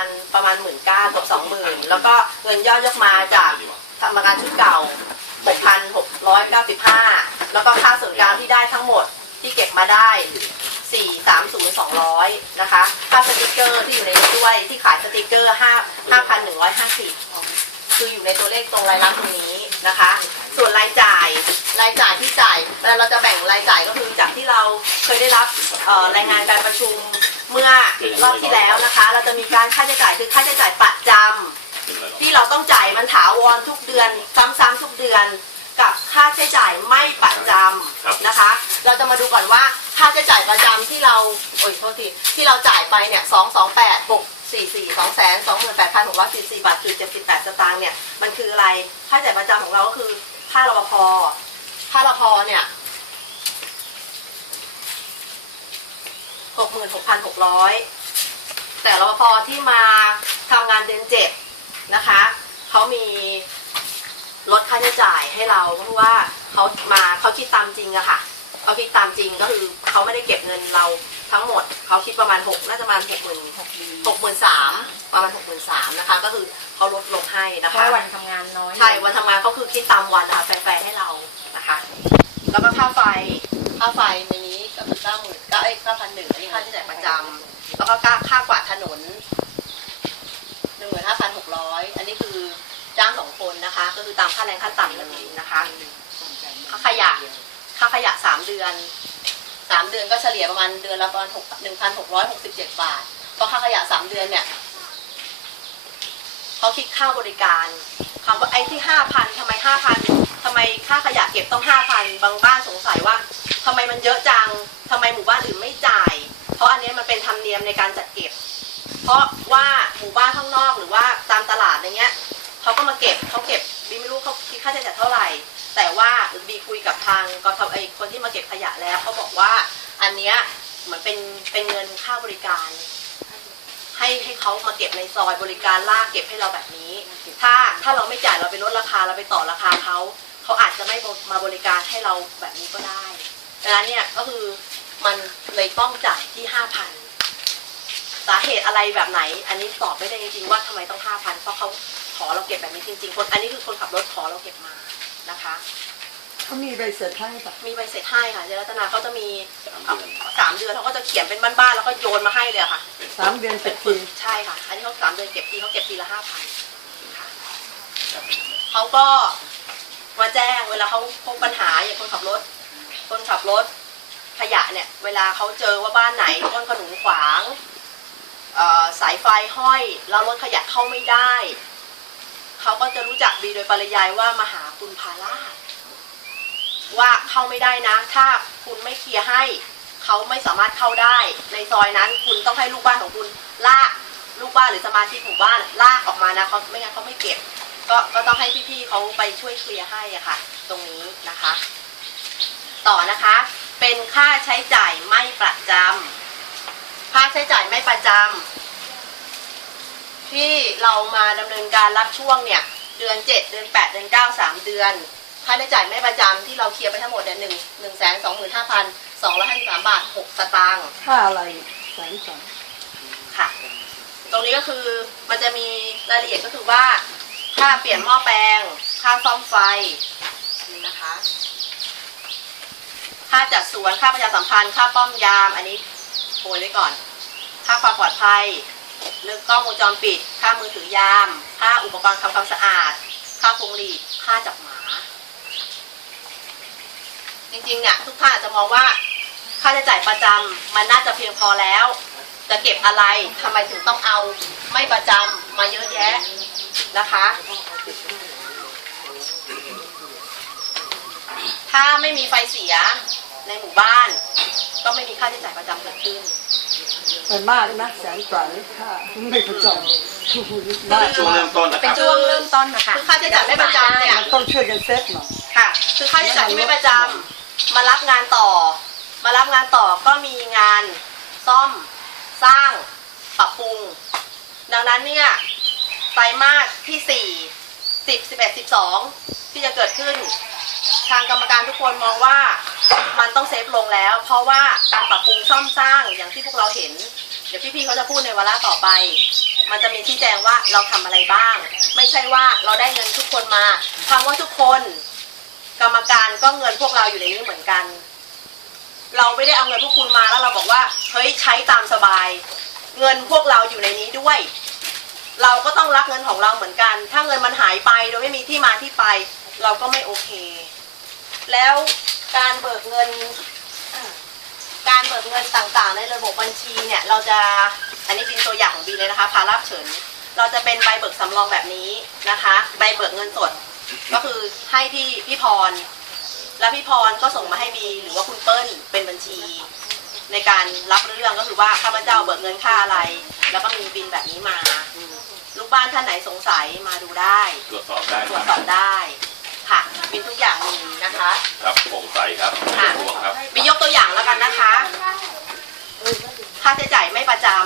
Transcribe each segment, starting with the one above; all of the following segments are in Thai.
ันประมาณหมื่นเก้ากับสองหมื่นแล้วก็เงินยอดยกมาจากกรรมการชุดเก่าหกพันหกร้อยเก้าสิบห้าแล้วก็ค่าส่วนกลางที่ได้ทั้งหมดที่เก็บมาได้สี่สามศูนย์สองร้อยนะคะค่าสติกเกอร์ที่อยู่ในนี้ด้วยที่ขายสติกเกอร์ห้าห้าพันหนึ่งร้อยห้าสิบคืออยู่ในตัวเลขตรงรายรับตรงนี้นะคะ ส่วนรายจ่ายรายจ่ายที่จ่ายเราจะแบ่งรายจ่ายก็คือจากที่เราเคยได้รับรายงานการประชุม เมื่อรอบที่แล้วนะคะ เราจะมีการค่าใช้จ่ายคือค่าใช้จ่ายประจำที่เราต้องจ่ายมันถาวรทุกเดือน ซ้ำๆทุกเดือน กับค่าใช้จ่ายไม่ประจำนะคะ เราจะมาดูก่อนว่าค่าใช้จ่ายประจำที่เราโอ้ยโทษทีที่เราจ่ายไปเนี่ยสองสองแปดหกสี่สี่สองแสนสองหมื่นแปดพันหกร้อยสี่สี่บาทจุดเจ็ดสิบแปดสตางค์เนี่ยมันคืออะไรค่าใช้จ่ายประจำของเราก็คือค่ารปภค่ารปภเนี่ย หกหมื่นหกพันหกร้อยแต่รปภที่มาทำงานเดือนเจ็ดนะคะเขามีลดค่าใช้จ่ายให้เราเพราะว่าเขามาเขาคิดตามจริงอะค่ะเขาคิดตามจริงก็คือเขาไม่ได้เก็บเงินเราทั้งหมดเขาคิดประมาณหกน่าจะประมาณหกหมื่นหกหมื่นสามประมาณหกหมื่นสามนะคะ ก็คือเขาลดลงให้นะเพคะราะวันทำงานน้อยใช่วันทำงานเขาคือคิดตามวันนะคะแฟร์ๆให้เรานะคะ แล้วก็ค่าไฟ ค่าไฟในนี้ก็คือเก้าหมื่นเก้าเอ้เก้าพันหนึ่งอันนี้ค่าใช้จ่ายประจำแล้วก็ค่าค่ากวาดถนนหนึ่งหมื่นห้าพันหกร้อยอันนี้คือจ้างสองคนนะคะ ก็คือตามค่าแรงขั้นต่ำนั่นเองนะคะค่าขยะค่าขยะสามเดือนสามเดือนก็เฉลี่ยประมาณเดือนละประมาณหกหนึ่งพันหกร้อยหกสิบเจ็ดบาทเพราะค่าขยะสามเดือนเนี่ยเขาคิดค่าบริการคำว่าไอ้ที่ห้าพันทำไมห้าพัน ทำไมค่าขยะเก็บต้องห้าพันบางบ้านสงสัยว่าทำไมมันเยอะจังทำไมหมู่บ้านอื่นไม่จ่าย เพราะอันนี้มันเป็นธรรมเนียมในการจัดเก็บ เพราะว่าหมู่บ้านข้างนอกหรือว่าตามตลาดอย่างเงี้ยเขาก็มาเก็บเขาเก็บบีไม่รู้เขาคิดค่าใช้จ่ายเท่าไหร่ แต่ว่าบีคุยกับทางกทไอคนที่มาเก็บขยะแล้วเขาบอกว่าอันเนี้ยเหมือนเป็นเป็นเงินค่าบริการ ให้ให้เขามาเก็บในซอยบริการลากเก็บให้เราแบบนี้ ถ้าถ้าเราไม่จ่ายเราไปลดราคาเราไปต่อราคาเขา เขาอาจจะไม่มาบริการให้เราแบบนี้ก็ได้ดังนั้นเนี่ยก็คือมันเลยต้องจ่ายที่ห้าพันสาเหตุอะไรแบบไหน อันนี้ตอบไม่ได้จริงๆว่าทำไมต้องห้าพันเพราะเขาขอเราเก็บแบบนี้จริงๆคนอันนี้คือคนขับรถขอเราเก็บมานะคะเขามีใบเสร็จให้ปะมีใบเสร็จให้ค่ะเจรัตนาเขาจะมีเอาสามเดือนเขาก็จะเขียนเป็นบ้านๆแล้วก็โยนมาให้เลยอะค่ะสามเดือนเสร็จทีใช่ค่ะ อันนี้เขาสามเดือนเก็บทีเขาเก็บทีละห้าพันค่ะเขาก็ มาแจ้งเวลาเขาพบปัญหาอย่างคนขับรถ คนขับรถขยะเนี่ย เวลาเขาเจอว่าบ้านไหนต้นขนุนขวางสายไฟห้อยแล้วรถขยะเข้าไม่ได้เขาก็จะรู้จักดีโดยปริยายว่ามาหาคุณพาล่าว่าเข้าไม่ได้นะ ถ้าคุณไม่เคลียร์ให้เขาไม่สามารถเข้าได้ ในซอยนั้นคุณต้องให้ลูกบ้านของคุณลากลูกบ้านหรือสมาชิกหมู่บ้านลากออกมานะเขาไม่งั้นเขาไม่เก็บ ก็ก็ต้องให้พี่ๆเขาไปช่วยเคลียร์ให้อะค่ะ ตรงนี้นะคะ ต่อนะคะ เป็นค่าใช้จ่ายไม่ประจำค่าใช้จ่ายไม่ประจำที่เรามาดำเนินการรับช่วงเนี่ย เดือน 7 เดือน 8 เดือน 9 3 เดือน ค่าใช้จ่ายไม่ประจำที่เราเคลียร์ไปทั้งหมดเนี่ยหนึ่งหนึ่งแสนสองหมื่นห้าพันสองร้อยห้าสิบสามบาทหกสตางค์ค่าอะไรแสนสองค่ะ ตรงนี้ก็คือมันจะมีรายละเอียดก็คือว่า ค่าเปลี่ยนหม้อแปลง ค่าซ่อมไฟนี่นะคะ ค่าจัดสวนค่าประชาสัมพันธ์ค่าป้อมยาม อันนี้โปรยไว้ก่อน ค่าความปลอดภัยเรื่องกล้องวงจรปิด ค่ามือถือยาม ค่าอุปกรณ์ทำความสะอาด ค่าพวงหลีดค่าจับหมา จริงๆเนี่ยทุกท่านอาจจะมองว่า ค่าใช้จ่ายประจำมันน่าจะเพียงพอแล้ว จะเก็บอะไรทำไมถึงต้องเอาไม่ประจำมาเยอะแยะนะคะ ถ้าไม่มีไฟเสียในหมู่บ้าน ก็ไม่มีค่าใช้จ่ายประจำเกิดขึ้นส่วนมากนะแสนกว่านี่ค่าไม่ประจำถูกมากช่วงเริ่มต้นนะคเป็นรับช่วงเริ่มต้นนะคะคือค่าใช้จ่ายไม่ประจำเนี่ย มันต้องช่วยกันเซ็ตหน่อย ค่ะ คือค่าใช้จ่ายที่ไม่ประจำมารับงานต่อ มารับงานต่อก็มีงานซ่อม สร้างปรับปรุง ดังนั้นเนี่ยไตรมาสที่สี่สิบสิบเอ็ดสิบสองที่จะเกิดขึ้น ทางกรรมการทุกคนมองว่ามันต้องเซฟลงแล้ว เพราะว่าการปรับปรุงซ่อมสร้างอย่างที่พวกเราเห็น เดี๋ยวพี่ๆเขาจะพูดในวาระต่อไป มันจะมีที่แจงว่าเราทำอะไรบ้าง ไม่ใช่ว่าเราได้เงินทุกคนมาคำว่าทุกคน กรรมการก็เงินพวกเราอยู่ในนี้เหมือนกัน เราไม่ได้เอาเงินพวกคุณมาแล้วเราบอกว่าเฮ้ยใช้ตามสบาย เงินพวกเราอยู่ในนี้ด้วย เราก็ต้องรักเงินของเราเหมือนกัน ถ้าเงินมันหายไปโดยไม่มีที่มาที่ไป เราก็ไม่โอเค แล้วการเบิกเงินการเบิกเงินต่างๆ ในระบบบัญชีเนี่ยเราจะอันนี้เป็นตัวอย่างของบีเลยนะคะพาราบเฉินเราจะเป็นใบเบิกสำรองแบบนี้นะคะ ใบเบิกเงินสด ก็คือให้พี่พี่พร แล้วพี่พรก็ส่งมาให้บีหรือว่าคุณเปิ้ลเป็นบัญชี ในการรับเรื่องก็คือว่าข้าพเจ้าเบิกเงินค่าอะไร แล้วก็มีบินแบบนี้มา ลูกบ้านท่านไหนสงสัยมาดูได้ตรวจสอบได้ตรวจสอบได้ค่ะบินทุกอย่างมีนะคะครับโปร่งใสครับไม่ค่ะต้องห่วงครับบียกตัวอย่างแล้วกันนะคะ ค่าใช้จ่ายไม่ประจำ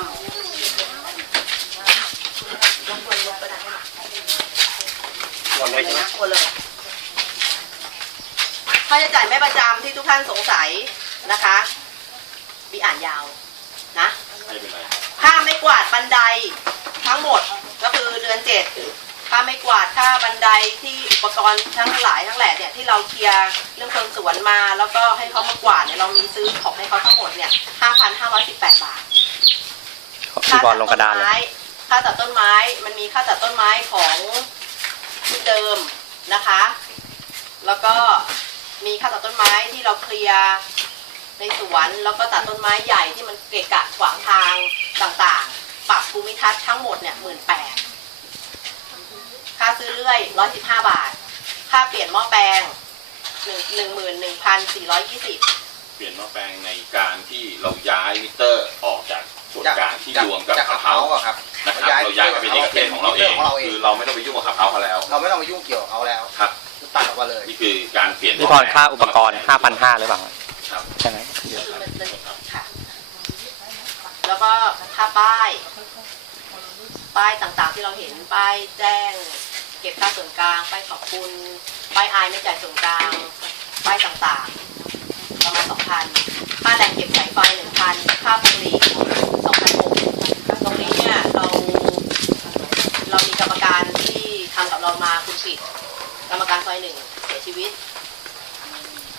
รบกวนยกกระดาษให้หน่อยหมดเลยใช่ไหมหมดเลย ค่าใช้จ่ายไม่ประจำที่ทุกท่านสงสัยนะคะบีอ่านยาวนะไม่เป็นไรค่าไม่กวาดบันไดทั้งหมดก็คือเดือนเจ็ดค่าไม่กวาดค่าบันไดที่อุปกรณ์ทั้งหลายทั้งแหล่เนี่ยที่เราเคลียร์เรื่องคนสวนมา แล้วก็ให้เขามากวาดเนี่ยเรามีซื้อของให้เขาทั้งหมดเนี่ยห้าพันห้าร้อยสิบแปดบาทพี่บอลลงกระดานเลยค่าตัดต้นไม้มันมีค่าตัดต้นไม้ของชุดเดิมนะคะ แล้วก็ มีค่าตัดต้นไม้ที่เราเคลียร์ในสวนแล้วก็ตัดต้นไม้ใหญ่ที่มันเกะกะขวางทางต่างๆ ปรับภูมิทัศน์ทั้งหมดเนี่ยหมื่นแปดค่าซื้อเลื่อยร้อยสิบห้าบาท ค่าเปลี่ยนหม้อแปลงหนึ่งหนึ่งหมื่นหนึ่งพันสี่ร้อยยี่สิบเปลี่ยนหม้อแปลงในการที่เราย้ายมิเตอร์ออกจากส่วนกลางที่รวมกับจากขัขับบเฮาเฮาส์อะครับนะครับเราย้ายมาเป็นเอกเทศของเราเองของเราเอง คือเราไม่ต้องไปยุ่งกับขับเฮาส์เขาแล้ว เราไม่ต้องไปยุ่งเกี่ยวกับเขาแล้วครับคือ ตัดออกมาเลย นี่คือการเปลี่ยนพี่พรค่าอุปกรณ์ 5,500หรือเปล่าครับใช่ไหมคือมันเป็นค่ะแล้วก็ค่าป้าย ป้ายต่างๆที่เราเห็นป้ายแจ้ง เก็บค่าส่วนกลางป้ายขอบคุณป้ายอายไม่จ่ายส่วนกลางป้ายต่างๆ ประมาณสองพันค่าแรงเก็บสายไฟหนึ่งพันค่าพวงหลีดสองพันหกตรงนี้เนี่ยเรา เรามีกรรมการที่ทำกับเรามาคุณปิด กรรมการซอยหนึ่งเสียชีวิต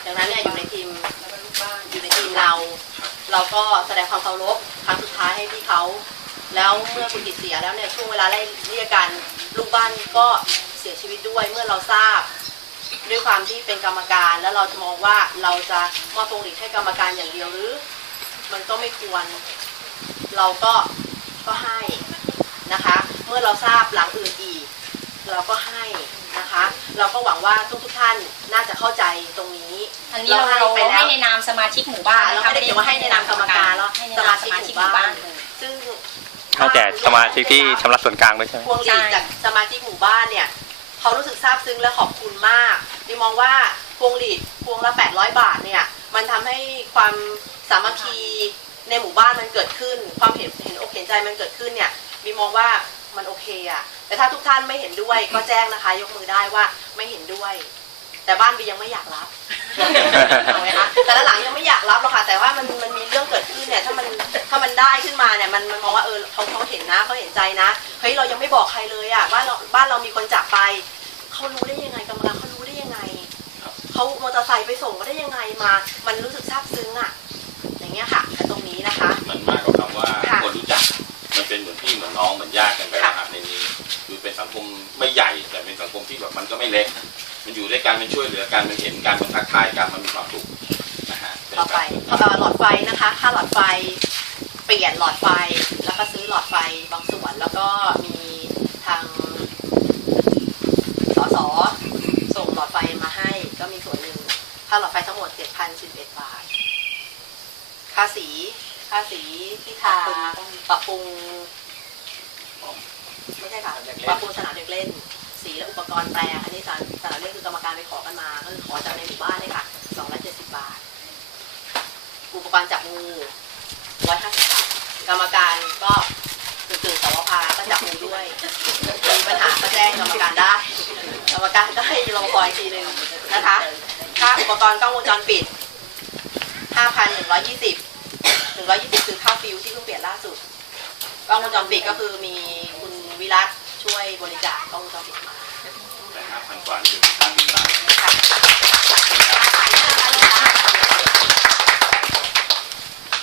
ดังนั้นเนี่ยอยู่ในทีมอยู่ในทีมเรา เราก็แสดงความเคารพครั้งสุดท้ายให้พี่เขา แล้ว เมื่อคุณกิจเสียแล้วเนี่ยช่วงเวลาไล่เรียกกันลูกบ้านก็เสียชีวิตด้วยเมื่อเราทราบ ด้วยความที่เป็นกรรมการ แล้วเราจะมองว่าเราจะมอบตรงหลีกให้กรรมการอย่างเดียวหรือ มันก็ไม่ควร เราก็ก็ให้นะคะ เมื่อเราทราบหลังอื่นอีก เราก็ให้นะคะ เราก็หวังว่าทุกทุกๆท่านน่าจะเข้าใจตรงนี้อันนี้เราเราไปเราแล้วให้ในนามสมาชิกหมู่บ้านเราไม่ได้เขียนว่าให้ในนามกรรมการแล้วให้ในนามสมาชิกหมู่บ้านเลยซึ่ง ให้แก่สมาชิกที่ชำระส่วนกลางด้วยใช่ไหม พวงหลีดจากสมาชิกหมู่บ้านเนี่ยเขารู้สึกซาบซึ้งและขอบคุณมากดิมองว่าพวงหลีดพวงละ 800 บาทเนี่ยมันทำให้ความสามัคคีในหมู่บ้านมันเกิดขึ้น ความเห็นเห็นอกเห็นใจมันเกิดขึ้นเนี่ยบิมองว่ามันโอเคอะแต่ถ้าทุกท่านไม่เห็นด้วยก็แจ้งนะคะ ยกมือได้ว่าไม่เห็นด้วย แต่บ้านบียังไม่อยากรับ เอาไหมคะแต่ละหลังยังไม่อยากรับหรอกค่ะแต่ว่ามันมันมีเรื่องเกิดขึ้นเนี่ยถ้ามันถ้ามัน ได้ขึ้นมาเนี่ยมันมันมองว่าเออเขาเขาเห็นนะเขาเห็นใจนะเฮ้ยเรายังไม่บอกใครเลยอะบ้านเราบ้านเรามีคนจากไปเขารู้ได้ยังไงกรรมการเขารู้ได้ยังไงเขามอเตอร์ไซค์ไปส่งมาได้ยังไงมา มันรู้สึกซาบซึ้งอะ อย่างเงี้ยค่ะและตรงนี้นะคะ มันมากกว่าคำว่าค่ะคนรู้จักมันเป็นเหมือนพี่เหมือนน้องเหมือนญาติกันไปแล้วฮะในนี้คือเป็นสังคมไม่ใหญ่แต่เป็นสังคมที่แบบมันก็ไม่เล็ก มันอยู่ด้วยกันมันช่วยเหลือกันมันเห็นกันมันทักทายกันมันมีความสุขนะฮะเป็นต่อแบไปบเอ่อหลอดไฟนะคะค่าหลอดไฟ เปลี่ยนหลอดไฟแล้วก็ซื้อหลอดไฟบางส่วน แล้วก็มีทางสสส่งหลอดไฟมาให้ ก็มีส่วนหนึ่งค่าหลอดไฟทั้งหมด7,011บาท ค่าสีค่าสีที่ทาปรับปรุงไม่ใช่ค่ะปรับปรุงสนามเด็กเล่น สีและอุปกรณ์แปลอันนี้สนามสนามเล่นคือกรรมการไปขอกันมาก็คือขอจากในหมู่บ้านเลยค่ะ270บาท อุปกรณ์จับงู 150บาทกรรมการก็ตื่นๆสวภาก็จับงูด้วยมีปัญหาก็แจ้งกรรมการได้ กรรมการก็ให้รอคอยทีหนึ่งนะคะค่าอุปกรณ์กล้องวงจรปิด 5,120 120คือค่าฟิวที่เพิ่งเปลี่ยนล่าสุดกล้องวงจรปิดก็คือมีคุณวิรัตช่วยบริจาคกล้องวงจรปิดมาแต่ห้าพันกว่านี่ป็นค่าติดตั้ง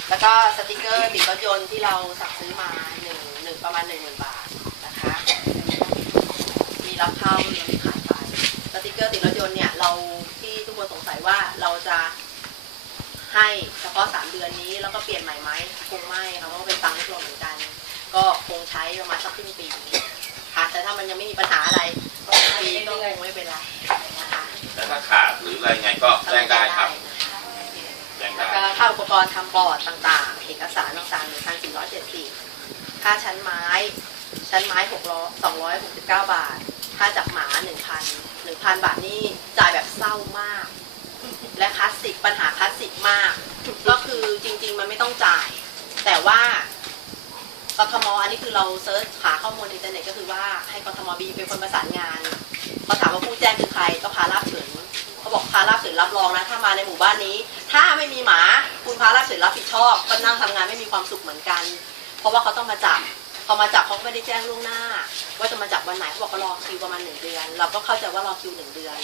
แล้ว ก็สติกเกอร์ติดรถยนต์ที่เราสั่งซื้อมาหนึ่งหนึ่งประมาณหนึ่งหมื่นบาทนะคะ มีรับเข้ามีขายไปสติกเกอร์ติดรถยนต์เนี่ยเราที่ทุกคนสงสัยว่าเราจะให้เฉพาะสามเดือนนี้แล้วก็เปลี่ยนใหม่ไหมคงไม่ค่ะเพราะเป็นตังค์ที่ตัวเหมือนกัน ก็คงใช้ประมาณสักครึ่งปีค่ะแต่ถ้ามันยังไม่มีปัญหาอะไรก็ปีก็คงไม่เป็นไรนะคะแต่ถ้าขาดหรืออะไรไงก็แจ้งได้ครับ ก็ค่าอุปกรณ์ทำบอร์ดต่างๆ เอกสารต่างๆ1,470ค่าชั้นไม้ ชั้นไม้600 269บาท ค่าจับหมา1,000 1,000บาทนี่จ่ายแบบเศร้ามาก และคลาสสิกปัญหาคลาสสิกมาก ก็คือจริง ๆ มันไม่ต้องจ่าย แต่ว่ากทมอันนี้คือเราเซิร์ชหาข้อมูลในอินเทอร์เน็ตก็คือว่าให้กทมบีเป็นคนประสานงานเขาถามว่าผู้แจ้งคือใครก็พาลาบเฉิน เขาบอกพาลาบเฉินรับรองนะ ถ้ามาในหมู่บ้านนี้ ถ้าไม่มีหมาคุณพาลาบเฉินรับผิดชอบก็นั่งทำงานไม่มีความสุขเหมือนกัน เพราะว่าเขาต้องมาจับพอมาจับเขาก็ไม่ได้แจ้งล่วงหน้า ว่าจะมาจับวันไหนเขาบอกเขารอคิวประมาณหนึ่งเดือน เราก็เข้าใจว่ารอคิวหนึ่งเดือน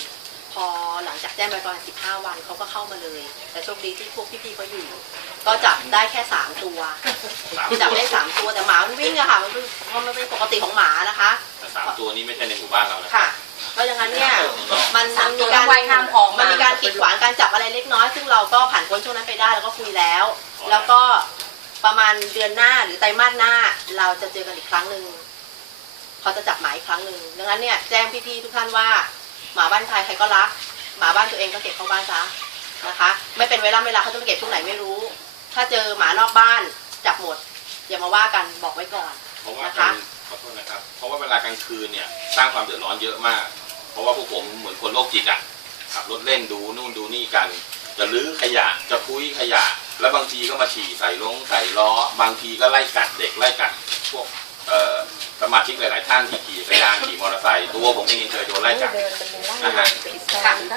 พอหลังจากแจ้งไปประมาณ15วันเขาก็เข้ามาเลย แต่โชคดีที่พวกพี่ๆเขาอยู่ ก็จับได้แค่สามตัวสามจับตัวได้สามตัวแต่หมามันวิ่งอะค่ะ มันเป็นมันเป็นปกติของหมานะคะ แต่สามตัวนี้ไม่ใช่ในหมู่บ้านเรานะค่ะ ก็อย่างนั้นเนี่ยมันสามัมนตัมีวการว่ายข้ามคลองมามัมันมีการกีดขวางการจับอะไรเล็กน้อย ซึ่งเราก็ผ่านพ้นช่วงนั้นไปได้แล้วก็คุยแล้ว แล้วก็ประมาณเดือนหน้าหรือไตรมาสหน้า เราจะเจอกันอีกครั้งหนึ่งเขาจะจับหมาอีกครั้งหนึ่งดังนั้นเนี่ยแจ้งพี่ๆทุกท่านว่า หมาบ้านใครใครก็รัก หมาบ้านตัวเองก็เก็บเข้าบ้านซะนะคะ ไม่เป็นเวลาเวลาเขาจะไปเก็บช่วงไหนไม่รู้ ถ้าเจอหมานอกบ้านจับหมด อย่ามาว่ากันบอกไว้ก่อนเพราะว่านะคะขอโทษนะครับ เพราะว่าเวลากลางคืนเนี่ยสร้างความเดือดร้อนเยอะมากเพ ราะว่าพวกผมเหมือนคนโรคจิตอะขับรถเล่นดูนู่นดูนี่กัน จะลื้อขยะจะคุยขยะ แล้วบางทีก็มาฉี่ใส่ลงใส่ล้อ บางทีก็ไล่กัดเด็กไล่กัดพวกเสมาชิกหลาย ๆ ท่านที่ขี่จักรยานขี่มอเตอร์ไซค์ตัวผมเองเคยโดนไล่กัดนะฮะ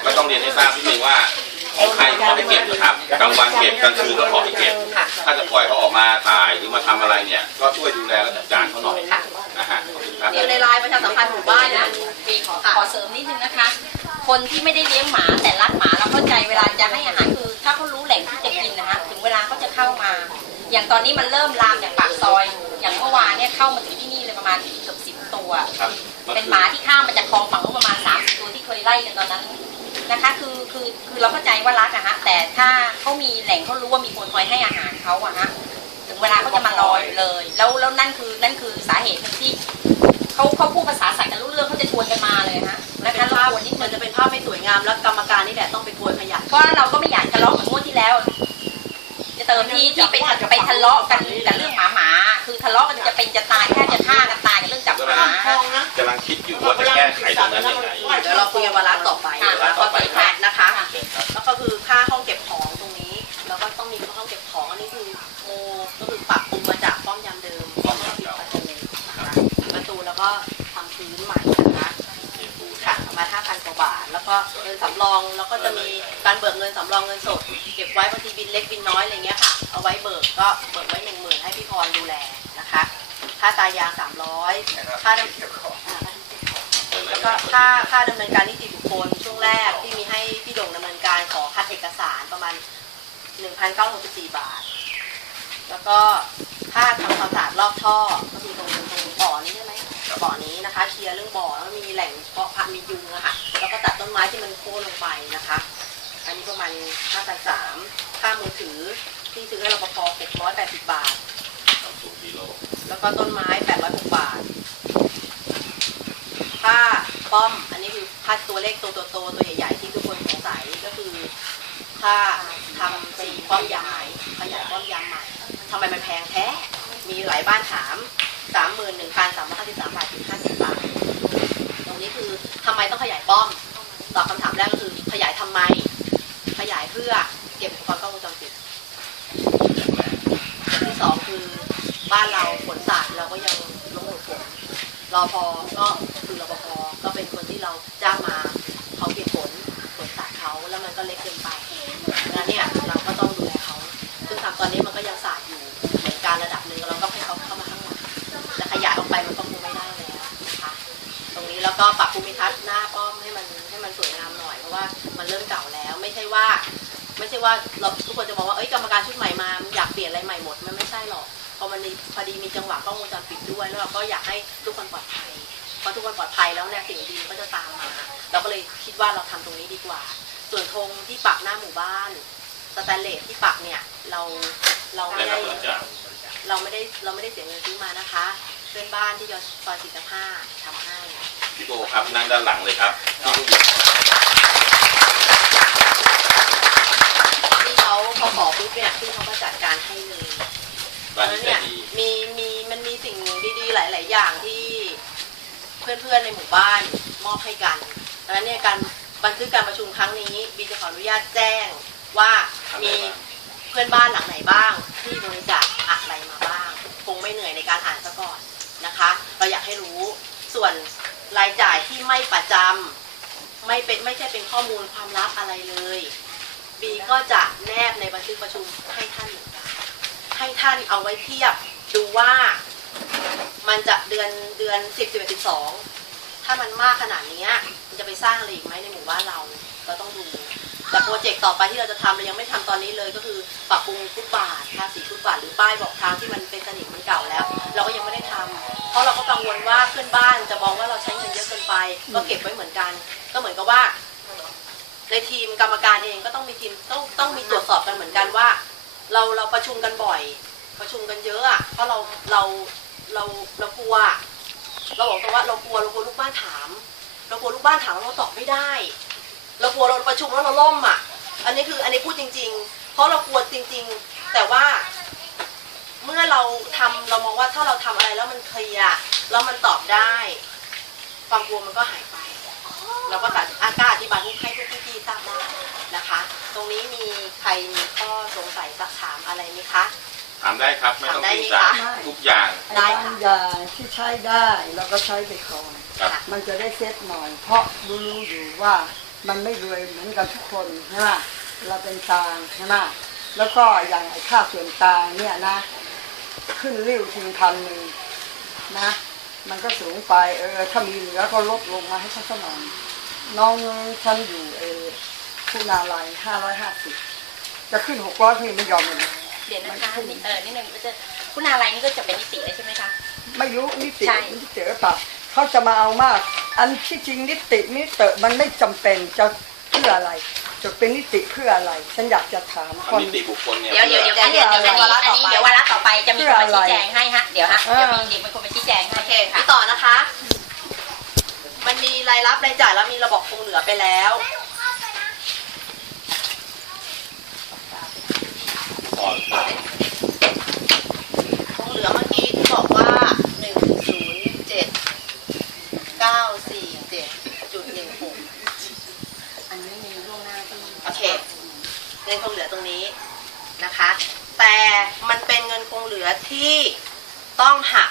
ก็ต้องเรียนให้ทราบนิดนึงว่าของใครขอให้เก็บนะครับกลางวันเก็บกลางคืนก็ขอให้เก็บ ถ้าจะปล่อยเขาออกมาถ่ายหรือมาทำอะไรเนี่ย ก็ช่วยดูแลและจัดการเขาหน่อยนะฮะ เดี๋ยวในไลน์ประชาสัมพันธ์หมู่บ้านเนี่ยมีขอขอเสริมนิดนึงนะคะ คนที่ไม่ได้เลี้ยงหมาแต่รักหมาเราเข้าใจเวลาจะให้อาหารคือ ถ้าเขารู้แหล่งที่จะกินนะคะถึงเวลาเขาจะเข้ามา อย่างตอนนี้มันเริ่มลามจากปากซอย อย่างเมื่อวานเนี่ยเข้ามาถึงที่นี่เลยประมาณเกือบสิบตัวครับเป็นหมาที่ข้ามมาจากคลองฝั่งนู้นประมาณสามตัวที่เคยไล่กันตอนนั้นนะคะคือคือคือเราเข้าใจว่ารักอะฮะแต่ถ้าเขามีแหล่งเขารู้ว่ามีคนคอยให้อาหารเขาอะฮะถึงเวลาเขาจะมารออยู่เลย แล้วแล้วนั่นคือนั่นคือสาเหตุหนึ่งที่ เขาเขาพูดภาษาสัตว์กันรู้เรื่องเขาจะชวนกันมาเลยฮะนะคะภาเราพควรนิดมันึนงจะเป็นภาพไม่สวยงามแล้วกรรมการนี่แหละต้องไปโกยขยะเพราะเราก็ไม่อยากทะเลาะเหมือนงวดที่แล้วจะเติมที่ที่ไปไปทะเลาะกันกับเรื่องหมาหมาคือทะเลาะกันจะเป็นจะตายแค่จะฆ่ากันตายกับเรื่องจับหมากำลังคิดอยู่ว่าจะแก้ไขตรงนั้นยังไงเดี๋ยวเราคุยกันวาระต่อไปค่ะแล้วก็ติดแพทนะคะ แล้วก็จะมีการเบิกเงินสำรองเงินสด เก็บไว้บางทีบินเล็กบินน้อยอะไรเงี้ยค่ะ เอาไว้เบิกก็เบิกไว้หนึ่งหมื่นให้พี่พรดูแลนะคะ ค่าตายาสามร้อยค่าดำเชิญเลยแล้วก็ค่าค่าดำเนินการนิติบุคคลช่วงแรกที่มีให้พี่ดงดำเนินการขอคัดเอกสารประมาณ1,964บาท แล้วก็ค่าทำความสะอาดรอบท่อก็คือตรงตรงบ่อนี้ใช่ไหม บ่อนี้นะคะ เคลียร์เรื่องบ่อแล้วมีแหล่งเพาะพันธุ์มียุงอะค่ะ แล้วก็ตัดต้นไม้ที่มันโค่นลงไปนะคะ อันนี้ประมาณ5,300ค่ามือถือที่ซื้อให้รปภ680บาทสองศูนย์กิโลแล้วก็ต้นไม้806บาท ค่าป้อม อันนี้คือค่าตัวเลขตัวโตๆตัวใหญ่ๆที่ทุกคนสงสัยก็คือค่าทำสีป้อมยามใหม่ขยายป้อมยามใหม่ทำไมมันแพงแท้ มีหลายบ้านถาม สามหมื่นหนึ่งพันสามร้อยห้าสิบสามบาทถึง50บาท ตรงนี้คือทำไมต้องขยายป้อม ตอบคำถามแรกก็คือขยายทำไม ขยายเพื่อเก็บอุปกรณ์กล้องวงจรปิดที่สองคือบ้านเราฝนสาดเราก็ยังลงหัวฝนรอพอก็คือรปภก็เป็นคนที่เราจ้างมาเขาเก็บฝนฝนสาดเขาแล้วมันก็เล็กเกินไปแล้วเนี่ยเราก็ต้องดูแลเขาซึ่งทำตอนนี้มันก็ยังสาดอยู่เหมือนการระดับหนึ่งเราต้องให้เขาเข้ามาข้างหลัง ว่าเราทุกคนจะมองว่าเอ้ยกรรมการชุดใหม่มาอยากเปลี่ยนอะไรใหม่หมดมันไม่ใช่หรอกเพราะมันมีพอดีมีจังหวะกล้องวงจรปิดด้วยแล้วเราก็อยากให้ทุกคนปลอดภัยพอทุกคนปลอดภัยแล้วเนี่ยสิ่งดีๆก็จะตามมา เราก็เลยคิดว่าเราทำตรงนี้ดีกว่า ส่วนธงที่ปักหน้าหมู่บ้านสแตนเลสที่ปักเนี่ยเราเราไม่ได้ได้รับจากเราไม่ได้เราไม่ได้เสียเงินซื้อมานะคะเพื่อนบ้านที่ยซอยสี่สิบห้าทำให้พี่โบครับนั่งด้านหลังเลยครับพี่ผู้หญิง ที่เขาพอปุ๊บเนี่ยที่เขาก็จัดการให้เลยบ้านนั้นเนี่ยมีมีมันมีสิ่งดีๆหลาย ๆ อย่างที่เพื่อนๆในหมู่บ้านมอบให้กันดังนั้นเนี่ยการบันทึกการประชุมครั้งนี้บีจะขออนุญาตแจ้งว่ามีเพื่อนบ้านหลังไหนบ้างที่บริจาคอะไรมาบ้าง คงไม่เหนื่อยในการอ่านซะก่อนนะคะ เราอยากให้รู้ส่วนรายจ่ายที่ไม่ประจำไม่เป็นไม่ใช่เป็นข้อมูลความลับอะไรเลย บีก็จะแนบในบันทึกประชุมให้ท่านเหมือนกันให้ท่านเอาไว้เทียบดูว่ามันจะเดือนเดือนสิบสิบเอ็ดสิบสองถ้ามันมากขนาดนี้มันจะไปสร้างอะไรอีกไหมในหมู่บ้านเราเราต้องดูแต่โปรเจกต์ต่อไปที่เราจะทำเรายังไม่ทำตอนนี้เลยก็คือปรับปรุงฟุตบาททาสีฟุตบาทหรือป้ายบอกทางที่มันเป็นสนิมมันเก่าแล้ว เราก็ยังไม่ได้ทำเพราะเราก็กังวลว่าเพื่อนบ้านจะมองว่าเราใช้เงินเยอะเกินไป ก็เก็บไว้เหมือนกัน ก็เหมือนกับว่า ในทีมกรรมการเองก็ต้องมีทีมต้องต้องมีตรวจสอบกันเหมือนกันว่า เราเราประชุมกันบ่อย ประชุมกันเยอะอะเพราะเราเราเราเรากลัว เราบอกตรงว่าเรากลัวเรากลัวลูกบ้านถาม เรากลัวลูกบ้านถามแล้วเราตอบไม่ได้ เรากลัวเราประชุมแล้วเราล่มอะ อันนี้คืออันนี้พูดจริง ๆ เพราะเรากลัวจริง ๆ แต่ว่าเมื่อเราทำเรามองว่าถ้าเราทำอะไรแล้วมันเคลียร์แล้วมันตอบได้ ความกลัวมันก็หายไป เราก็ตัดอากล้าอธิบายให้พวกพี่ๆทราบได้นะคะ ตรงนี้มีใครมีข้อสงสัยสักถามอะไรไหมคะ ถามได้ครับไม่ต้องถามได้จริงไหมจังคะ ทุกอย่างไอ้บางอย่างที่ใช้ได้เราก็ใช้ไปก่อน ครับ มันจะได้เซ็ตหน่อย เพราะรู้ๆอยู่ว่ามันไม่รวยเหมือนกันทุกคนใช่ไหมเราเป็นตางใช่ไหมแล้วก็อย่างไอ้ค่าส่วนตางเนี่ยนะ ขึ้นริ้วทีพันหนึ่งนะ มันก็สูงไปเออถ้ามีเหลือก็ลดลงมาให้เขาสักหน่อย น้องฉันอยู่เออผู้นาลายห้าร้อยห้าสิบจะขึ้นหกร้อยพี่ไม่ยอมเลยนะเดี๋ยวนะคะนิดเออนิดนึงก็จะคุณอะไรนี่ก็จะเป็นนิติได้ใช่ไหมคะ ไม่รู้นิติใช่ นิติหรือเปล่าเขาจะมาเอามาก อันที่จริงนิตินิเตอมันไม่จำเป็นจะเพื่ออะไร จะเป็นนิติเพื่ออะไร ฉันอยากจะถามเอาคน นิติบุคคลเนี่ยเดี๋ยวเดี๋ยวเดี๋ยวเดี๋เดี๋ยยววเดี๋เดี๋ยยววเดี๋อัยนวนี้วาระต่อไปอันนี้เดี๋ยววาระต่อไปจะมีคนมาชี้แจงให้ฮะเดี๋ยวฮะเออเดี๋ยวมีเดี๋ยวมีคนมาชี้แจงให้โอเคค่ะพี่ต่อนะคะมันมี รายรับรายจ่ายแล้วมีระบบคงเหลือไปแล้วก่อนคงเหลือเมื่อกี้ที่บอกว่าหนึ่งศูนย์เจ็ดเก้าสี่เจ็ดจุดหนึ่งหกอันนี้มีล่วงหน้าที่โอเคเงินคงเหลือตรงนี้นะคะ แต่มันเป็นเงินคงเหลือที่ต้องหัก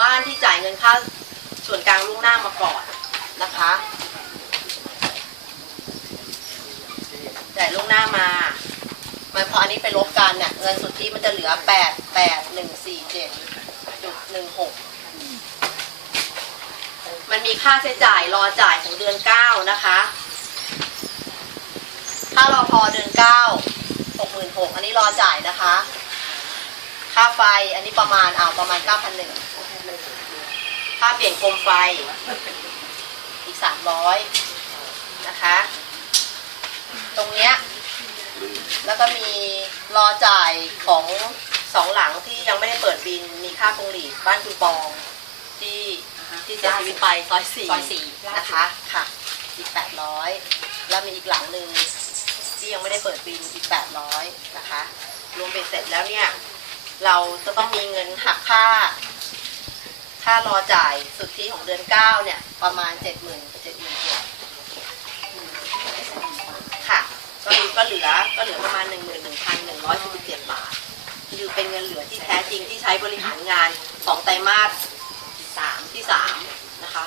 บ้านที่จ่ายเงินค่าส่วนกลางล่วงหน้ามาก่อน นะคะจ่ายล่วงหน้ามามันพออันนี้ไปลบกันเนี่ยเงินสุทธิมันจะเหลือแปดแปดหนึ่งสี่เจ็ดจุดหนึ่งหกมันมีค่าใช้จ่ายรอจ่ายของเดือนเก้านะคะค่ารอพอเดือนเก้าหกหมื่นหกอันนี้รอจ่ายนะคะ ค่าไฟอันนี้ประมาณอ่าวประมาณเก้าพันหนึ่งค่าเปลี่ยนโคมไฟ สามร้อยนะคะ ตรงเนี้ยแล้วก็มีรอจ่ายของสองหลังที่ยังไม่ได้เปิดบินมีค่าพวงหลีดบ้านคุณปองที่ที่เสียชีวิตไปซอยสี่ซอยสี่ล่าสุดนะคะค่ะ อีกแปดร้อยแล้วมีอีกหลังหนึ่งที่ยังไม่ได้เปิดบินอีกแปดร้อยนะคะ รวมเป็นเสร็จแล้วเนี่ย เราจะต้องมีเงินหักค่า ค่ารอจ่ายสุดที่ของเดือนเก้าเนี่ย ประมาณเจ็ดหมื่นเจ็ดหมื่นค่ะก็ก็เหลือก็เหลือประมาณหนึ่งหมื่นหนึ่งพันหนึ่งร้อยสิบเจ็บาทคือเป็นเงินเหลือที่แท้จริงที่ใช้บริหารงานของไตรมาสสามที่สามนะคะ